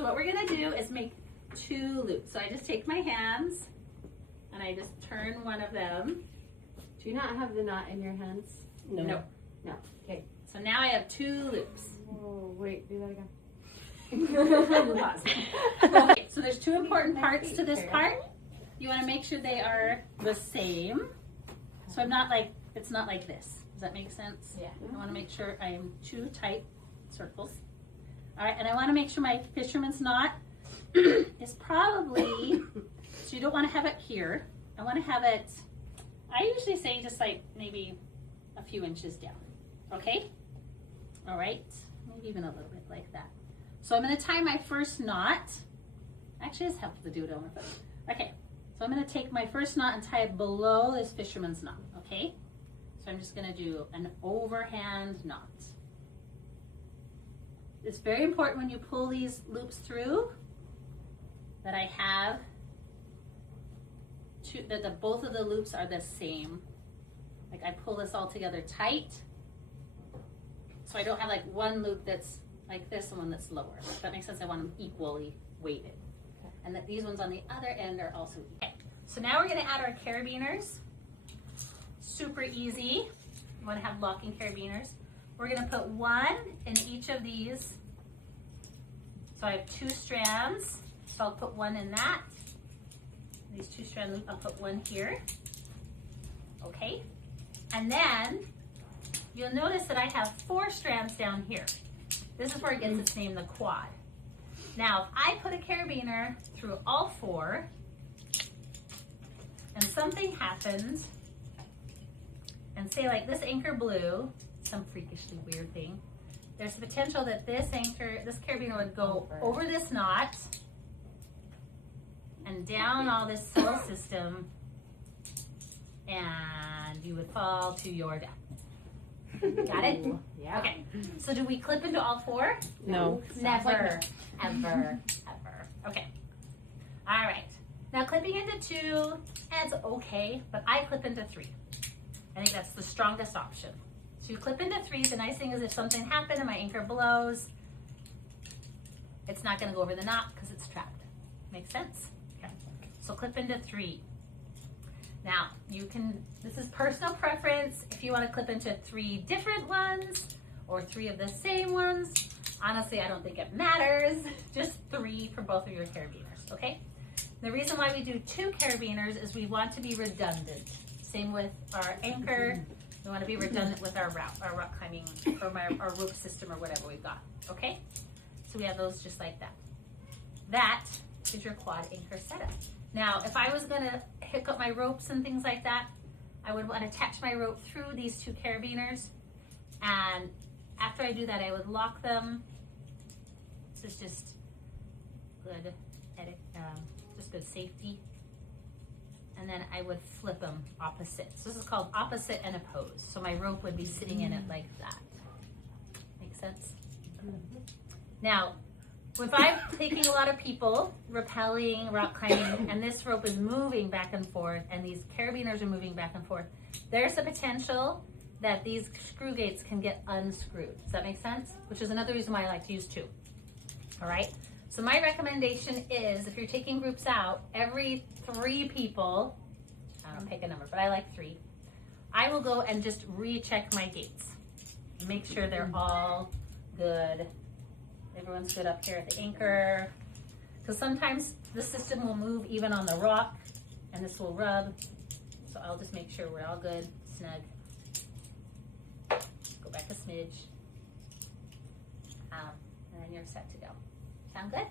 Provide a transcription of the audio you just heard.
So what we're gonna do is make 2 loops. So I just take my hands and I just turn one of them. Do you not have the knot in your hands? No. No. Okay. So now I have 2 loops. Oh, wait, do that again. Okay, so there's 2 important parts to this part. You want to make sure they are the same. So I'm not like, it's not like this. Does that make sense? Yeah. I want to make sure I am 2 tight circles. All right, and I want to make sure my fisherman's knot is probably, so you don't want to have it here. I want to have it, I usually say just like maybe a few inches down. Okay? All right, maybe even a little bit like that. So I'm going to tie my first knot. Actually, it's helpful to do it over. Okay, so I'm going to take my first knot and tie it below this fisherman's knot. Okay, so I'm just going to do an overhand knot. It's very important when you pull these loops through that I have that both of the loops are the same. Like I pull this all together tight, so I don't have like one loop that's like this and one that's lower. If that makes sense, I want them equally weighted. Okay. And that these ones on the other end are also equal. Okay. So now we're gonna add our carabiners. Super easy. You wanna have locking carabiners. We're gonna put 1 in each of these. So I have 2 strands, so I'll put 1 in that. These 2 strand loop, I'll put 1 here. Okay, and then you'll notice that I have 4 strands down here. This is where it gets its name, the quad. Now, if I put a carabiner through all 4, and something happens, and say like this anchor blew, some freakishly weird thing, there's the potential that this carabiner would go over this knot and down all this cell system, and you would fall to your death. Got it? Yeah. Okay. So do we clip into all 4? No. Never, ever, ever. Okay. All right. Now clipping into 2, it's okay, but I clip into 3. I think that's the strongest option. So you clip into 3. The nice thing is if something happened and my anchor blows, it's not going to go over the knot because it's trapped. Make sense? Okay. So clip into 3. Now, you can, this is personal preference, if you want to clip into 3 different ones or 3 of the same ones. Honestly, I don't think it matters. Just 3 for both of your carabiners, okay? The reason why we do 2 carabiners is we want to be redundant. Same with our anchor. We want to be redundant with our rock climbing, or our rope system or whatever we've got, okay? So we have those just like that. That is your quad anchor setup. Now, if I was gonna hook up my ropes and things like that, I would want to attach my rope through these 2 carabiners. And after I do that, I would lock them. This is just good, just good safety. And then I would flip them opposite. So this is called opposite and oppose. So my rope would be sitting in it like that. Make sense? Now, if I'm taking a lot of people rappelling, rock climbing, and this rope is moving back and forth, and these carabiners are moving back and forth, there's a potential that these screw gates can get unscrewed. Does that make sense? Which is another reason why I like to use 2. All right? So my recommendation is, if you're taking groups out, every 3 people, I don't pick a number, but I like 3, I will go and just recheck my gates. Make sure they're all good. Everyone's good up here at the anchor. Because sometimes the system will move even on the rock, and this will rub. So I'll just make sure we're all good, snug. Go back a smidge. And then you're set to go. Sound good?